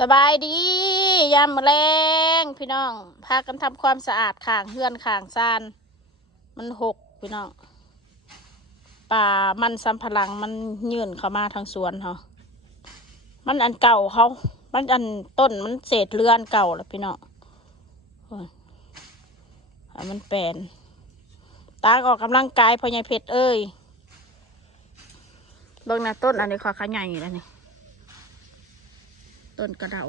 สบายดียามแรงพี่น้อง พากันทำความสะอาดข่างเฮือนข่างซาน มันหกพี่น้อง ป่ามันสำพลังมันยื่นเข้ามาทางสวนเขามันอันเก่าเขา มันอันต้นมันเศษเรือนเก่าแล้วพี่น้องอ้ยให้มันแปลนตากออกกำลังกายพอใหญายเพชรเอ้ยเบิ่งนะต้นอันนี้ขอขยายอยู่แล้วนี่ ต้นกระเดา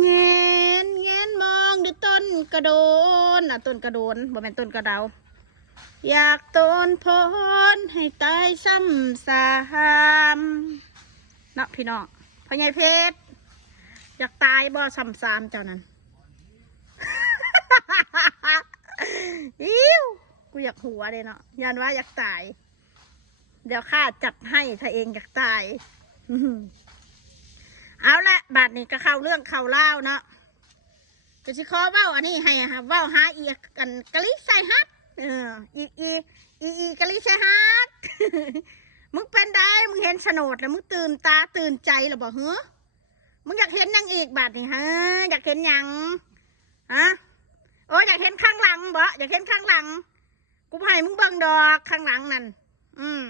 แงนแงนมองดูต้นกระโดนอะต้นกระโดนบ่แม่นต้นกระเดา อยากต้นพรให้ตายซ้ำสามเนาะพี่น้องพ่อใหญ่เพชรอยากตายบ่ซ้ำสามเจ้านั้นอิ้วกูอยากหัวเลยเนาะยันว่าอยากตาย เดี๋ยวข้าจัดให้ถ้าเองอยากตายอาละ บาทนี้ก็เข้าเรื่องเข้าเล่าเนาะจะชิคอเว้าอันนี้ให้ฮะเว้าหาอีกันกะลิใส่ฮัดเอออีอีอีอีกะลิใส่ฮัดมึงเป็นได้มึงเห็นโฉนดแล้วมึงตื่นตาตื่นใจหรือบ่เฮ้อมึงอยากเห็นยังอีกบาทนี้ฮะอยากเห็นยังฮะโอ้อยากเห็นข้างหลังบ่อยากเห็นข้างหลังกูให้มึงเบิ่งดอกข้างหลังนั่นอืม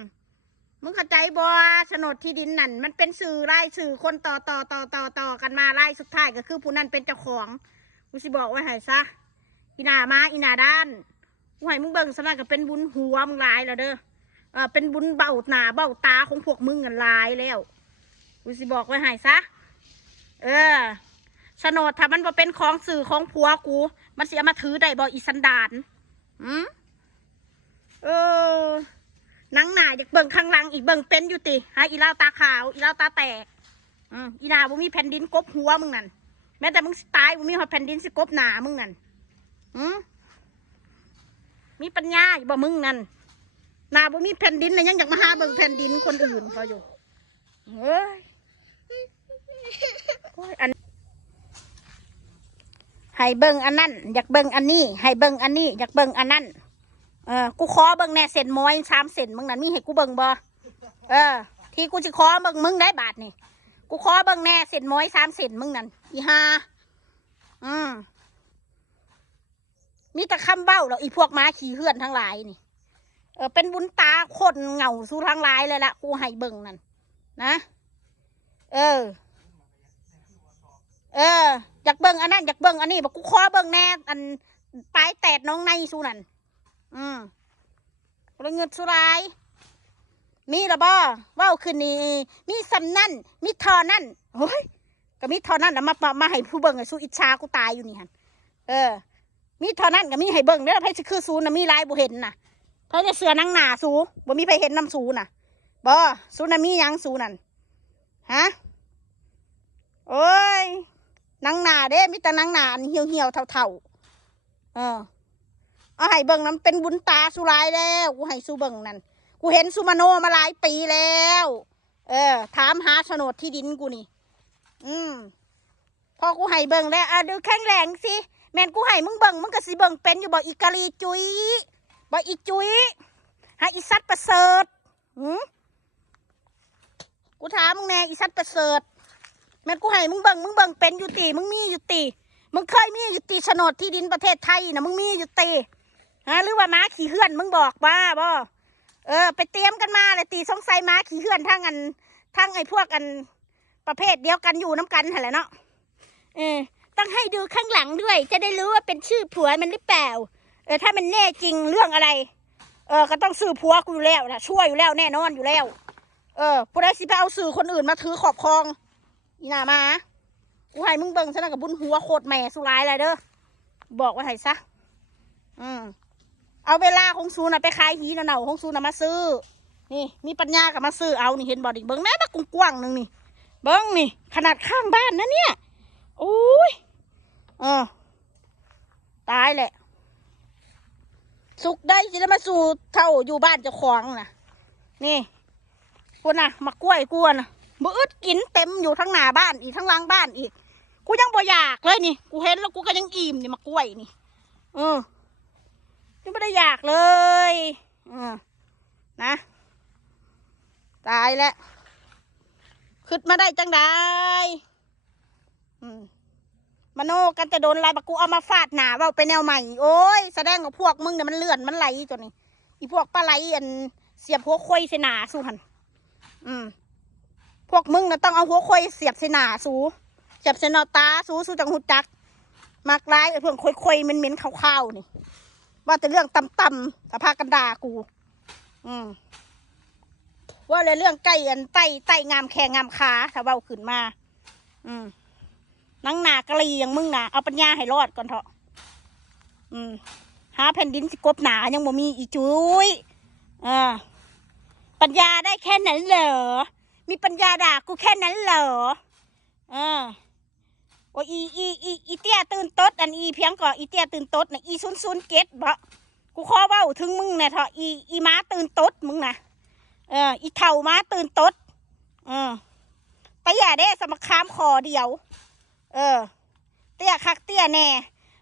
มึงเข้าใจบ่โฉนดที่ดินนั่นมันเป็นสื่อรายสื่อคนต่อต่อต่อต่อต่อกันมารายสุดท้ายก็คือผู้นั้นเป็นเจ้าของกูสิบอกไว้ให้ซะอีนามาอีนาด้านกูให้มึงเบิ่งสมัยก็เป็นบุญหัวมึงหลายแล้วเด้อเออเป็นบุญเบ้าหนาเบ้าตาของพวกมึงกันหลายแล้วกูสิบอกไว้ให้ซะเออโฉนดถ้ามันบ่เป็นของสื่อของผัวกู มันเสิเอามาถือได้บ่อีสันดานอืมเออ นังหนาอยากเบิ่งข้างหลังอีกเบิ่งเป็นอยู่ติฮะอีลาตาขาว อีลาตาแตกอืมอีนาบ่มีแผ่นดินกบหัวมึงนั่นแม้แต่มึงสิตายบ่มีหอดแผ่นดินสิกบหนามึงนั่นอืมมีปัญญาอยู่บ่มึงนั่นหนาบ่มีแผ่นดินเลยยังอยากมาหาเบิ่งแผ่นดินคนอื่นเขาอยู่เฮ้ยโอ้ยอันให้เบิ่งอันนั้นอยากเบิ่งอันนี้ให้เบิ่งอันนี้อยากเบิ่งอันนั้น เออกูขอเบิ่งแน่เส้นมอยสามเส้นมึงนั่นมีให้กูเบิ่งบ่เออ ที่กูจะขอเบิ่งมึงได้บาทนี่กูขอเบิ่งแน่เส้นมอยสามเส้นมึงนั่นอีห่าอืมมีแต่คำเบ้าแล้วอีพวกม้าขี่เหื่อนทั้งหลายนี่ เออ เป็นบุญตาคนเหงาสู้ทั้งหลายเลยละกูให้เบิ่งนั่นนะเออ เอออยากเบิ่งอันนั้นอยากเบิ่งอันนี้บอกกูขอเบิ่งแน่อันปลายแตดน้องในสู้นั่น อืมเงเงินสุราย มีรือบ่เว่าคืนนี้ มีสำนั่น มีทอนั่นโอ้ยก็มีทอนั่นนะมามามาให้ผู้เบิ่งไอ้สู้อิจฉากูตายอยู่นี่ฮันเออ มีทอนั่นก็มีให้เบิ่งเด้อไผสิคือสูนะมีลายบ่เห็นน่ะไผจะเสือนังหนาสูบ่มีไผเห็นน้ำสูน่ะบ่สูน่ะมีหยังสูนั่นฮะโอ้ยนังหนาเด้มีแต่นังหนาอันเหี่ยวเหี่ยวๆเท่าๆเออ เอาให้เบิ่งนั้นเป็นบุญตาสุรายแล้ว กูให้สุเบิ่งนั่นกูเห็นสุมาโนมาหลายปีแล้ว เออ ถามหาโฉนดที่ดินกูนี่ อืมพอกูให้เบิ่งแล้วอะดูแข็งแรงสิแม่นกูให้มึงเบิ่งมึงก็สิเบิ่งเป็นอยู่บ่อีกะลีจุยบ่อีจุยหาอีสัตว์ประเสริฐหืมกูถามมึงแน่อีสัตว์ประเสริฐแม่นกูให้มึงเบิ่งมึงเบิ่งเป็นอยู่ติมึงมีอยู่ติมึงเคยมีอยู่ติโฉนดที่ดินประเทศไทยนะมึงมีอยู่ติ ฮะหรือว่าม้าขี่เหื่อนมึงบอกว่าบ่เออ ไปเตรียมกันมาเลยตีสงสัยม้าขี่เหื่อนทั้งอันทั้งไอ้พวกอันประเภทเดียวกันอยู่น้ำกันแหละเนาะเออต้องให้ดูข้างหลังด้วย จะได้รู้ว่าเป็นชื่อผัวมันหรือเปล่า เออ ถ้ามันแน่จริงเรื่องอะไร เออ ก็ต้องสื่อผัวกูอยู่แล้วนะช่วยอยู่แล้วแน่นอนอยู่แล้ว เออผู้ใดสิไปเอาสื่อคนอื่นมาถือขอบครองอีหน่ามากูให้มึงเบิ่งซะนะกับบุญหัวโคตรแม่สุรายอะไรเด้อบอกว้ให้ซะ อืม เอาเวลาของซูน่ะไปขายหีนะเน่าของซูน่ะมาซื้อ นี่ มีปัญญากับมาซื้อเอานี่เห็นบอดิเบิ้งแม่บักกว้างหนึ่งนี่ เบิ้งนี่ ขนาดข้างบ้านนะเนี่ยโอ้ยเออตายแหละ สุกได้จะได้มาสู่เท่าอยู่บ้านเจ้าของนะนี่กูน่ะมากล้วยกูน่ะบ่อึดกินเต็มอยู่ทั้งหน้าบ้านอีกทั้งหล่างบ้านอีก กูยังบ่อยากเลยนี่ กูเห็นแล้วกูก็ยังอิ่มนี่มากล้วยนี่ เออ ยังไม่ได้อยากเลยอืมนะ ตายแล้วขึ้นมาได้จังได้อืมมโนกันจะโดนอะไรบักกูเอามาฟาดหนาเว่าไปแนวใหม่ โอ้ยแสดงกับพวกมึงเนี่ยมันเลื่อนมันไหลตัวนี้ อีพวกปลาไหลอันเสียบหัวควยเสนาสู้หัน อืม พวกมึงน่ะต้องเอาหัวควยเสียบเสนาสูเสียบเสนาตาสูสูจังหุจัก มากร้ายไอ้เพื่อนควายๆเหม็นๆขาวๆนี่ ว่าแต่เรื่องต่ำสภากันดากู อืมว่าเลยเรื่องไก่อันไต่ไต่งามแข่งามขาถ้าเว้าขึ้นมา อืมนังหนากะลีอย่างมึงนะเอาปัญญาให้รอดก่อนเถอะ อืมหาแผ่นดินสิกบหนายังบ่มีอีจุ้ยอ่าปัญญาได้แค่นั้นเหรอ มีปัญญาด่ากูแค่นั้นเหรออ่า โอ้อีอีอีอีเตี้ยตื่นตดอันอีเพียงก่ออีเตี้ยตื่นตดน่ะอีซุนซุนเจ็ดบ่กูขอเว้าถึงมึงเนี่ยเถอะอีอีม้าตื่นตดมึงนะเอออีเท่าม้าตื่นตดอืมไปอย่าได้สมคามคอเดียว เออ เตี้ยคักเตี้ยแน่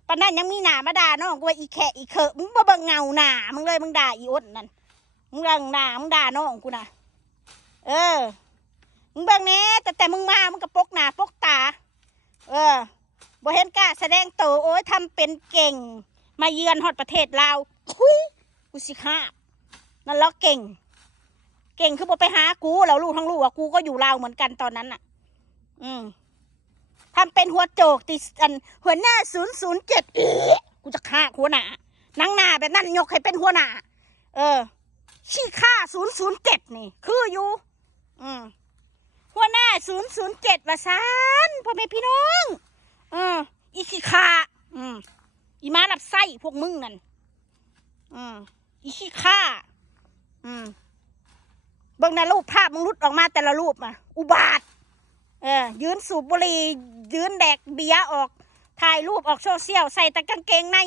ปานนั้นยังมีหนามาด่าน้องกูว่าอีแขะอีเขอะมึงบ่เบิ่งเงาหนามึงเลยมึงด่าอีอ้นนั่นมึงเบิ่งหนามึงด่าน้องกูนะเออมึงเบิ่งแน่แต่แต่มึงมามึงก็ปกหนาปกตา เออบ่เห็นกล้าแสดงตัวโอ้ยทำเป็นเก่ง มาเยือนฮอดประเทศลาวทุยกูสิฆ่านั่นล้อเก่ง เก่งคือบ่ไปหากูแล้วลูกทั้งลูกอะกูก็อยู่ลาวเหมือนกันตอนนั้นน่ะ อืมทำเป็นหัวโจกติอันหัวหน้าศูนย์ศูนย์เจ็ดกูจะฆ่าหัวหน้านังหน้าแบบนั้นยกให้เป็นหัวหน้าเออ ชี้ฆ่าศูนย์ศูนย์เจ็ดนี่ คืออยู่ อืม หัวหน้าศูนย์ศูนย์เจ็ดว่าซานพ่อแม่พี่น้องเอออีขี้ฆ่าอืมอีม้ารับไส้พวกมึงนั่นอืมอีขี้ฆ่าอืมเบิ่งในรูปภาพมึงรุดออกมาแต่ละรูปอะ อุบาท เออ ยืนสูบบุหรี่ยืนแดกเบียออกถ่ายรูปออกโซเชียลใส่แต่กางเกงใน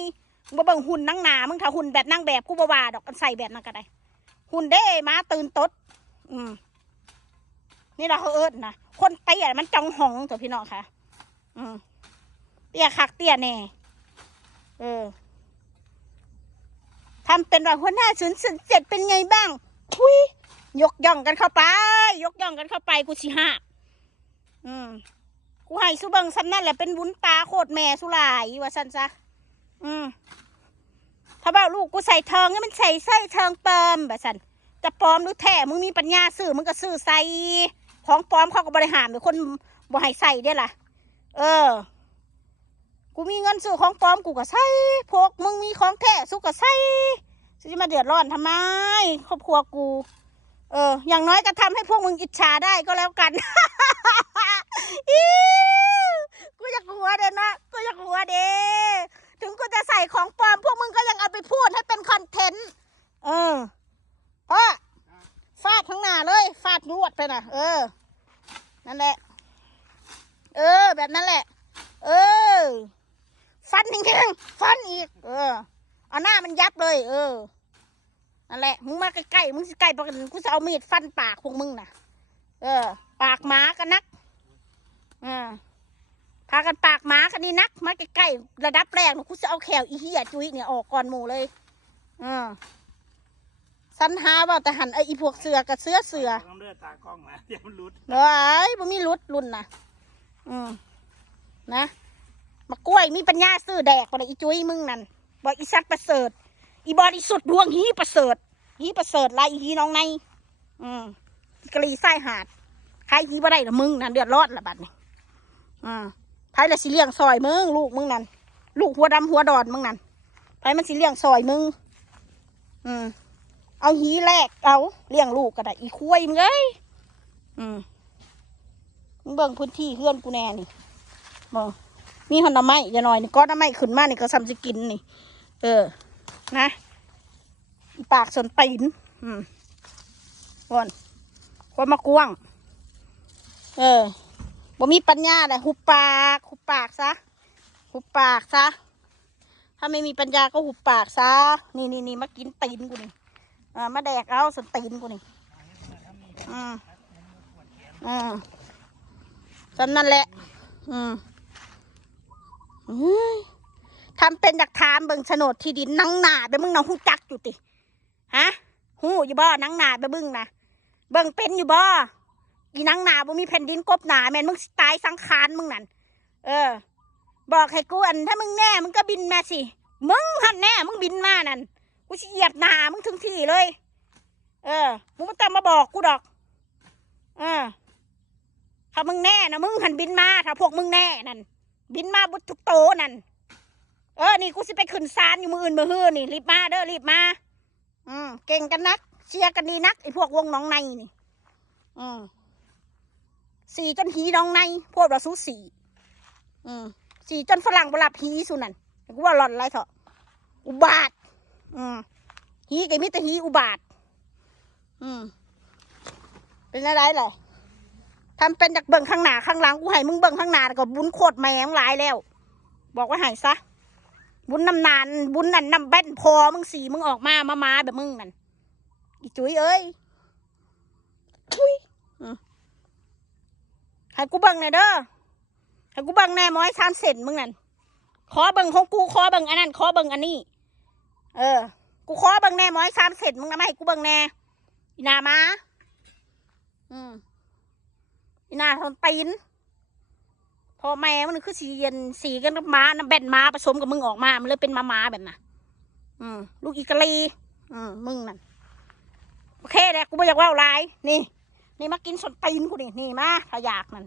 มึงบ่เบิ่งหุ่นนั่งหนา มึงถ้าหุ่นแบบนั่งแบบกูบ่ว่าดอกกันใส่แบบนั้นก็ได้ หุ่นเด้มาตื่นตด อืม นี่เราเขาเอิญนะคนเตี้ยมันจองหองตัวพี่น้องค่ะ อืมเตี้ยคักเตี้ยแน่เออทำเป็นว่าหัวหน้าศูนย์ศูนย์เจ็ดเป็นไงบ้างทุยยกย่องกันเข้าไป ยกย่องกันเข้าไปกูสิห้าอืมกูให้สุเบิงซ้ำนั่นแหละเป็นวุ้นตาโคตรแม่สุลายว่าสันซะอืมถ้าบ่าลูกกูใส่ทองนี่มันใส่ไส้ทองปลอมแบบสันจะปลอมหรือแท้มึงมีปัญญาซื้อมึงก็ซื้อใส่ ของปลอมเขาก็บริหารหรือคนบ่ให้ใส่ได้อล่ะ เออ กูมีเงินซื้อของปลอมกูก็ใส่พวกมึงมีของแท้สู้ก็ใส่จะมาเดือดร้อนทำไม ครอบครัวกู เออ อย่างน้อยก็ทำให้พวกมึงอิจฉาได้ก็แล้วกันกูอยากหัวเด้นะกูอยากหัวเด้ถึงกูจะใส่ของปลอม พวกมึงก็ยังเอาไปพูดให้เป็นคอนเทนต์ เออพ่อ ฟาดข้างหน้าเลย ฟาดนวดไปน่ะเออ นั่นแหละ เออ แบบนั้นแหละ เออ ฟันจริงๆฟันอีก เออ เอาหน้ามันยับเลย เออ นั่นแหละ มึงมาใกล้ๆ มึงสิใกล้ปากกันกูจะเอามีดฟันปากพวกมึงน่ะเออ ปากหมากันนักเออพากันปากหมากันนี่นัก มาใกล้ๆ ระดับแรกน่ะกูจะเอาแขวอีเหี้ยจุ้ยเนี่ยออกก่อนหมูเลยเออ สันหาว่าแต่หันไอ้อีพวกเสือกับเสือเสือต้องเลือดตากล้องนะเดี๋ยวมันหลุดเอ้ยบ่มีรุดรุ่นนะอืมนะมากล้วยมีปัญญาซื้อแดกบ่ได้อีจุ้ยมึงนั่นบอกอีสัตว์ประเสริฐ อีบริสุทธิ์ดวงหีประเสริฐหีประเสริฐลายอีหีน้องใน อืมกะลีไส้หาดใครหีบ่ได้ละมึงนั่นเดือดร้อนละบัดนี่อืมไผละสิเลี้ยงซอยมึงลูกมึงนั่นลูกหัวดำหัวดอนมึงนั่นไผมันสิเลี้ยงซอยมึงอืม เอาหีแรกเอาเลี้ยงลูกก็ได้อีคุ้ยมึงเอ้ยอืมมึงเบิ่งพื้นที่เฮือนกูแน่นี่มองมีหอนน้ำไม้อย่าหน่อยนี่ก้อนน้ำไม้ขึ้นมานี่ก็ซ้ำสิกินนี่ เออ นะอีปากสนตีนอืมก่อนคนมากวางเออบ่มีปัญญาเลยหุบปากหุบปากซะหุบปากซะถ้าไม่มีปัญญาก็หุบปากซะนี่นี่นี่มากินตีนกูนี่อ่า มาแดกเอาสตีนกูนี่อืมอืมจำนั่นแหละ อืมทำเป็นอยากถามเบิ่งโฉนดที่ดินนังหนาไปมึงน่ะหูจักอยู่ติฮะหูอยู่บ่นังหนาไปบิ่งนะเบิ่งเป็นอยู่บ่อีนังหนาบ่มีแผ่นดินกบหนาแม่นมึงสิตายสังขารมึงนั่นเออ บอกให้กูอันถ้ามึงแน่มึงก็บินมาสิมึงหันแน่มึงบินมานั่น กูจะเหยียบหนามึงถึงที่เลย เออ มึงไม่ต้องมาบอกกูดอก เออ ถ้ามึงแน่นะมึงหันบินมา ถ้าพวกมึงแน่นั่น บินมาบุตทุกโตนั่น เออ นี่กูสิไปขึ้นศาลอยู่มืออื่นมือฮื้อนี่ รีบมาเด้อ รีบมา อืม เก่งกันนัก เชียร์กันดีนักไอ้พวกวงน้องในนี่ อืมสีจนหีน้องในพวกเราสู้สีอืมสีจนฝรั่งบลับหีสุนั่นกูว่าหล่อนไรเถอะ อุบาท อืมหีก็มีแต่หีอุบาท อืม เป็นอะไรเลยทำเป็นจากเบิ่งข้างหน้าข้างหลังกูให้มึงเบิ่งข้างหน้าแล้วก็บุญโคตรแมงหลายแล้ว บอกว่าหายซะ บุญนำนานบุญนั่นนำแบนพอมึงสีมึงออกมามามาแบบมึงนั่นอีจุ้ยเอ้ยทุยให้กูเบิ่งหน่อยเด้อให้กูเบิ่งแน่หมอยชานเส้นมึงนั่นขอเบิ่งของกูขอเบิ่งอันนั้นขอเบิ่งอันนี้ เออ กูขอเบิ่งแน่หมอยชานเส้นมึงนะไม่ให้กูเบิ่งแน่อีนามาอืมอีนาทนตีนพอแม่มันคือสีเย็นสีกันกับม้าน้ำแบนม้าผสมกับมึงออกมา มันเลยเป็นม้าม้าแบบน่ะ อืม ลูกอีกะลี อืม มึงนั่นโอเคเลยกูไม่อยากว่าอะไรนี่ นี่มากินสนตีนกูนี่นี่มาถ้าอยากนั่น